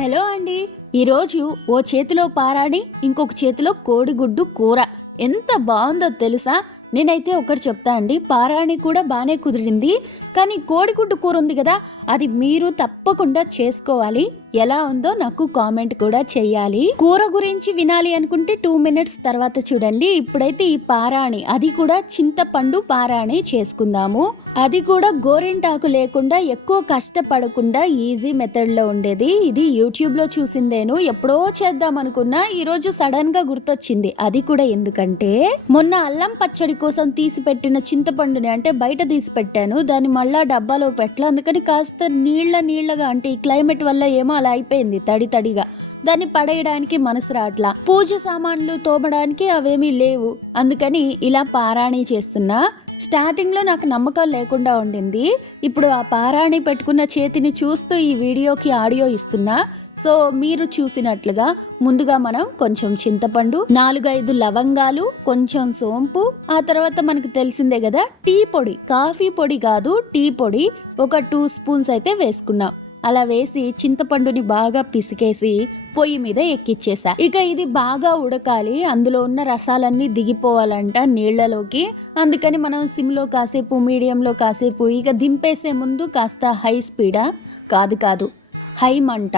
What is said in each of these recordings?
Hello అండి. ఈరోజు ఓ చేతిలో పారాడి ఇంకొక చేతిలో కోడిగుడ్డు కూర. ఎంత బాగుందో తెలుసా? నేనైతే ఒకటి చెప్తా అండి. పారాణి కూడా బాగానే కుదిరింది. కానీ కోడిగుడ్డు కూర ఉంది కదా అది మీరు తప్పకుండా చేసుకోవాలి. ఎలా ఉందో నాకు కామెంట్ కూడా చేయాలి కూర గురించి వినాలి అనుకుంటే టూ మినిట్స్ తర్వాత చూడండి. ఇప్పుడైతే ఈ పారాణి అది కూడా చింతపండు పారాణి చేసుకుందాము. అది కూడా గోరింటాకు లేకుండా ఎక్కువ కష్టపడకుండా ఈజీ మెథడ్లో ఉండేది. ఇది యూట్యూబ్లో చూసిందేను ఎప్పుడో చేద్దాం అనుకున్నా ఈరోజు సడన్గా గుర్తొచ్చింది. అది కూడా ఎందుకంటే మొన్న అల్లం పచ్చడి కోసం తీసి పెట్టిన చింతపండుని అంటే బయట తీసి పెట్టాను. దాన్ని మళ్ళా డబ్బాలో పెట్టలే అందుకని కాస్త నీళ్ళ నీళ్ళగా అంటే ఈ క్లైమేట్ వల్ల ఏమో అలా అయిపోయింది తడి తడిగా. దాన్ని పడేయడానికి మనసు రాట్లా. పూజ సామాన్లు తోమడానికి అవేమీ లేవు. అందుకని ఇలా పారాణి చేస్తున్నా. స్టార్టింగ్లో నాకు నమ్మకం లేకుండా ఉండింది. ఇప్పుడు ఆ పారాణి పెట్టుకున్న చేతిని చూస్తూ ఈ వీడియోకి ఆడియో ఇస్తున్నా. సో మీరు చూసినట్లుగా ముందుగా మనం కొంచెం చింతపండు నాలుగైదు లవంగాలు కొంచెం సోంపు ఆ తర్వాత మనకు తెలిసిందే కదా టీ పొడి. కాఫీ పొడి కాదు టీ పొడి. ఒక టూ స్పూన్స్ అయితే వేసుకున్నాం. అలా వేసి చింతపండుని బాగా పిసికేసి పొయ్యి మీద ఎక్కిచ్చేసా. ఇక ఇది బాగా ఉడకాలి అందులో ఉన్న రసాలన్నీ దిగిపోవాలంట నీళ్ళలోకి అందుకని మనం సిమ్లో కాసేపు మీడియంలో కాసేపు ఇక దింపేసే ముందు కాస్త హై స్పీడా? కాదు కాదు హై మంట.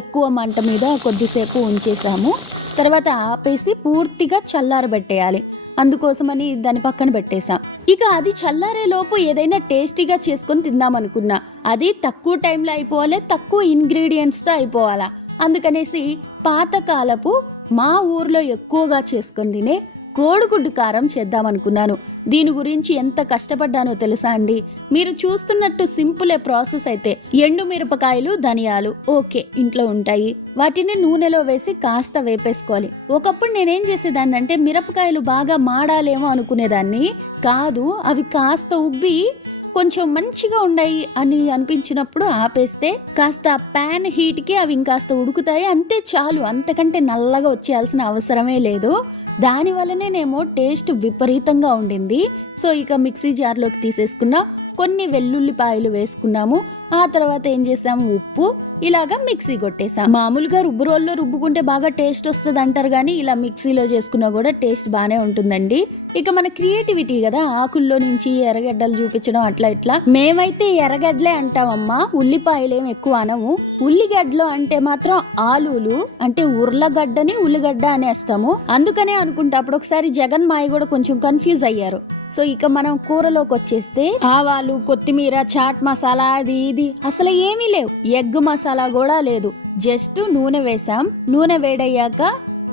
ఎక్కువ మంట మీద కొద్దిసేపు ఉంచేసాము. తర్వాత ఆపేసి పూర్తిగా చల్లారబెట్టేయాలి. అందుకోసమని దాని పక్కన పెట్టేశా. ఇక అది చల్లారే లోపు ఏదైనా టేస్టీగా చేసుకొని తిందామనుకున్నా. అది తక్కువ టైంలో అయిపోవాలి తక్కువ ఇంగ్రీడియంట్స్తో అయిపోవాలా. అందుకనేసి పాతకాలపు మా ఊర్లో ఎక్కువగా చేసుకొని తినే కోడిగుడ్డు కారం చేద్దామనుకున్నాను. దీని గురించి ఎంత కష్టపడ్డానో తెలుసా అండి? మీరు చూస్తున్నట్టు సింపులే ప్రాసెస్ అయితే ఎండు మిరపకాయలు ధనియాలు ఓకే ఇంట్లో ఉంటాయి. వాటిని నూనెలో వేసి కాస్త వేపేసుకోవాలి. ఒకప్పుడు నేనేం చేసేదాన్ని అంటే మిరపకాయలు బాగా మాడాలేమో అనుకునేదాన్ని. కాదు అవి కాస్త ఉబ్బి కొంచెం మంచిగా ఉన్నాయి అని అనిపించినప్పుడు ఆపేస్తే కాస్త ప్యాన్ హీట్కి అవి ఇంకాస్త ఉడుకుతాయి. అంతే చాలు. అంతకంటే నల్లగా వచ్చేయాల్సిన అవసరమే లేదు. దాని వల్లనేనేమో టేస్ట్ విపరీతంగా ఉండింది. సో ఇక మిక్సీ జార్లోకి తీసేసుకున్న కొన్ని వెల్లుల్లిపాయలు వేసుకున్నాము. ఆ తర్వాత ఏం చేసాము ఉప్పు ఇలాగా మిక్సీ కొట్టేసాం. మామూలుగా రుబ్బు రోల్లో రుబ్బుకుంటే బాగా టేస్ట్ వస్తుంది అంటారు కానీ ఇలా మిక్సీలో చేసుకున్నా కూడా టేస్ట్ బాగానే ఉంటుందండి. ఇక మన క్రియేటివిటీ కదా ఆకుల్లో నుంచి ఎర్రగడ్డలు చూపించడం అట్లా ఇట్లా. మేమైతే ఎర్రగడ్డలే అంటామమ్మా ఉల్లిపాయలు ఏమి ఎక్కువ అనము. ఉల్లిగడ్డలు అంటే మాత్రం ఆలులు అంటే ఉర్లగడ్డని ఉల్లిగడ్డ అనేస్తాము. అందుకనే అనుకుంటా అప్పుడు ఒకసారి జగన్ మాయ కూడా కొంచెం కన్ఫ్యూజ్ అయ్యారు. సో ఇక మనం కూరలోకి వచ్చేస్తే ఆవాలు కొత్తిమీర చాట్ మసాలా అది ఇది అసలు ఏమీ లేవు. ఎగ్ మసాలా కూడా లేదు. జస్ట్ నూనె వేసాం నూనె వేడయ్యాక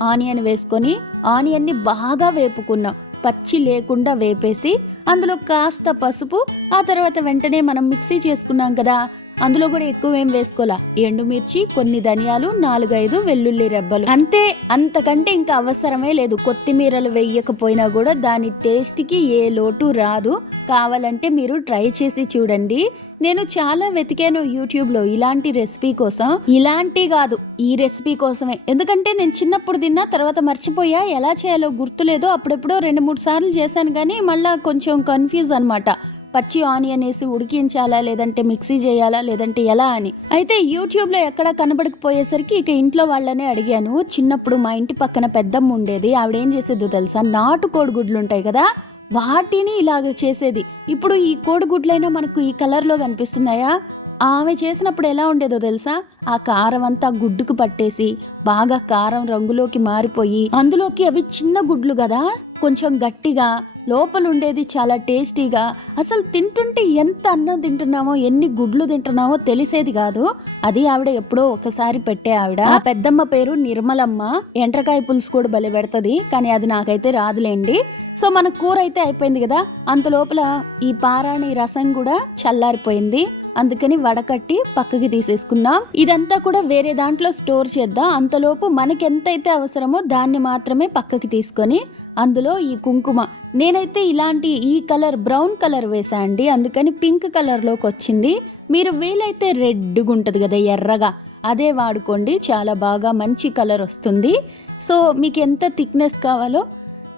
ఆనియన్ వేసుకొని ఆనియన్ని బాగా వేపుకున్నాం. పచ్చి లేకుండా వేపేసి అందులో కాస్త పసుపు ఆ తర్వాత వెంటనే మనం మిక్సీ చేసుకున్నాం కదా అందులో కూడా ఎక్కువ ఏం వేసుకోవాలా ఎండుమిర్చి కొన్ని ధనియాలు నాలుగైదు వెల్లుల్లి రెబ్బలు. అంతే అంతకంటే ఇంకా అవసరమే లేదు. కొత్తిమీరలు వేయకపోయినా కూడా దాని టేస్ట్కి ఏ లోటు రాదు. కావాలంటే మీరు ట్రై చేసి చూడండి. నేను చాలా వెతికాను యూట్యూబ్లో ఇలాంటి రెసిపీ కోసం. ఇలాంటి కాదు ఈ రెసిపీ కోసమే. ఎందుకంటే నేను చిన్నప్పుడు తిన్నా తర్వాత మర్చిపోయా. ఎలా చేయాలో గుర్తులేదో. అప్పుడెప్పుడో రెండు మూడు సార్లు చేశాను కానీ మళ్ళీ కొంచెం కన్ఫ్యూజ్ అనమాట పచ్చి ఆనియన్ వేసి ఉడికించాలా లేదంటే మిక్సీ చేయాలా లేదంటే ఎలా అని. అయితే యూట్యూబ్లో ఎక్కడ కనబడకపోయేసరికి ఇక ఇంట్లో వాళ్ళనే అడిగాను. చిన్నప్పుడు మా ఇంటి పక్కన పెద్దమ్మ ఉండేది. ఆవిడ ఏం చేసేదో తెలుసా? నాటు కోడిగుడ్లు ఉంటాయి కదా వాటిని ఇలాగ చేసేది. ఇప్పుడు ఈ కోడిగుడ్లైనా మనకు ఈ కలర్లో కనిపిస్తున్నాయా? ఆమె చేసినప్పుడు ఎలా ఉండేదో తెలుసా? ఆ కారం అంతా గుడ్డుకు పట్టేసి బాగా కారం రంగులోకి మారిపోయి అందులోకి అవి చిన్న గుడ్లు కదా కొంచెం గట్టిగా లోపల ఉండేది చాలా టేస్టీగా అసలు తింటుంటే ఎంత అన్నం తింటున్నామో ఎన్ని గుడ్లు తింటున్నామో తెలిసేది కాదు. అది ఆవిడ ఎప్పుడో ఒకసారి పెట్టే ఆవిడ. ఆ పెద్దమ్మ పేరు నిర్మలమ్మ. ఎండ్రకాయ పులుసు కూడా బలి పెడతది కానీ అది నాకైతే రాదులేండి. సో మన కూర అయితే అయిపోయింది కదా అంత లోపల ఈ పారాణి రసం కూడా చల్లారిపోయింది. అందుకని వడకట్టి పక్కకి తీసేసుకున్నాం. ఇదంతా కూడా వేరే దాంట్లో స్టోర్ చేద్దాం. అంతలోపు మనకి ఎంతైతే అవసరమో దాన్ని మాత్రమే పక్కకి తీసుకొని అందులో ఈ కుంకుమ. నేనైతే ఇలాంటి ఈ కలర్ బ్రౌన్ కలర్ వేసా అండి. అందుకని పింక్ కలర్లోకి వచ్చింది. మీరు వీలైతే రెడ్గా ఉంటుంది కదా ఎర్రగా. అదే వాడుకోండి. చాలా బాగా మంచి కలర్ వస్తుంది. సో మీకు ఎంత థిక్నెస్ కావాలో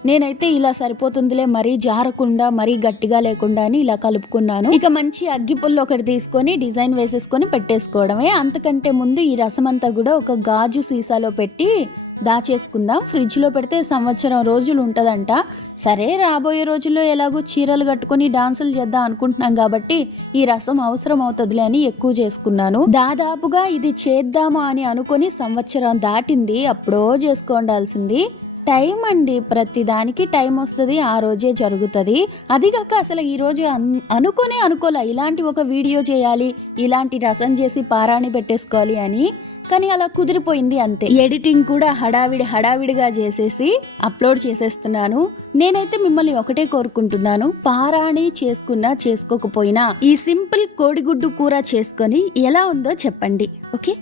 నేనైతే ఇలా సరిపోతుందిలే. మరీ జారకుండా మరీ గట్టిగా లేకుండా అని ఇలా కలుపుకున్నాను. ఇక మంచి అగ్గి పుల్ల ఒకటి తీసుకొని డిజైన్ వేసేసుకొని పెట్టేసుకోవడమే. అంతకంటే ముందు ఈ రసం అంతా కూడా ఒక గాజు సీసాలో పెట్టి దాచేసుకుందాం. ఫ్రిడ్జ్లో పెడితే సంవత్సరం రోజులు ఉంటుందంట. సరే రాబోయే రోజుల్లో ఎలాగో చీరలు కట్టుకొని డాన్సులు చేద్దాం అనుకుంటున్నాం కాబట్టి ఈ రసం అవసరం అవుతుందిలే అని ఎక్కువ చేసుకున్నాను. దాదాపుగా ఇది చేద్దామా అని అనుకొని సంవత్సరం దాటింది. అప్పుడో చేసుకోండాల్సింది టైం అండి. ప్రతిదానికి టైం వస్తుంది ఆ రోజే జరుగుతుంది. అది కాక అసలు ఈరోజు అన్ అనుకోనే అనుకోలే. ఇలాంటి ఒక వీడియో చేయాలి ఇలాంటి రసం చేసి పారాణి పెట్టేసుకోవాలి అని కానీ అలా కుదిరిపోయింది అంతే. ఎడిటింగ్ కూడా హడావిడి హడావిడిగా చేసేసి అప్లోడ్ చేసేస్తున్నాను. నేనైతే మిమ్మల్ని ఒకటే కోరుకుంటున్నాను. పారాణి చేసుకున్నా చేసుకోకపోయినా ఈ సింపుల్ కోడిగుడ్డు కూర చేసుకొని ఎలా ఉందో చెప్పండి. ఓకే